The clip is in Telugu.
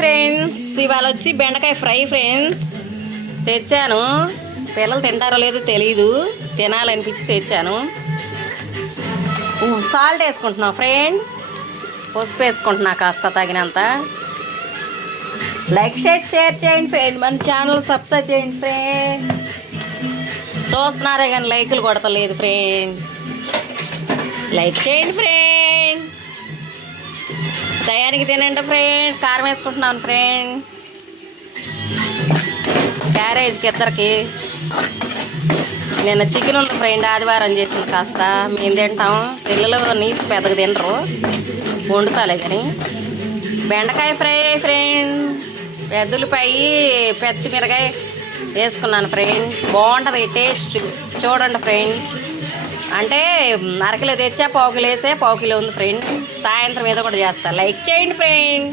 ఫ్రెండ్స్, ఇవాళ వచ్చి బెండకాయ ఫ్రై ఫ్రెండ్స్. తెచ్చాను, పిల్లలు తింటారో లేదో తెలీదు, తినాలనిపించి తెచ్చాను. సాల్ట్ వేసుకుంటున్నా ఫ్రెండ్, పసుపు వేసుకుంటున్నా కాస్త తగినంత. లైక్ షేర్ చేయండి ఫ్రెండ్, మన ఛానల్ సబ్స్క్రైబ్ చేయండి ఫ్రెండ్. చూస్తున్నారే కానీ లైకులు కొడతలేదు ఫ్రెండ్. లైక్ చేయండి ఫ్రెండ్, టయానికి తినండి ఫ్రెండ్. కారం వేసుకుంటున్నాను ఫ్రెండ్, క్యారేజ్కి ఇద్దరికి. నిన్న చికెన్ ఉంది ఫ్రెండ్, ఆదివారం చేసింది కాస్త. మేము తింటాం, పిల్లలు నీసు పెద్దగా తినరు, వండుతాలే కానీ. బెండకాయ ఫ్రై ఫ్రెండ్, పెద్దలపాయి పచ్చిమిరకాయ వేసుకున్నాను ఫ్రెండ్. బాగుంటుంది టేస్ట్, చూడండి ఫ్రెండ్. అంటే అరకిలో తెచ్చా, పావు కిలో వేసే, పావు కిలో ఉంది ఫ్రెండ్. సాయంత్రం ఏదో కూడా చేస్తా. లైక్ చేయండి ఫ్రెండ్.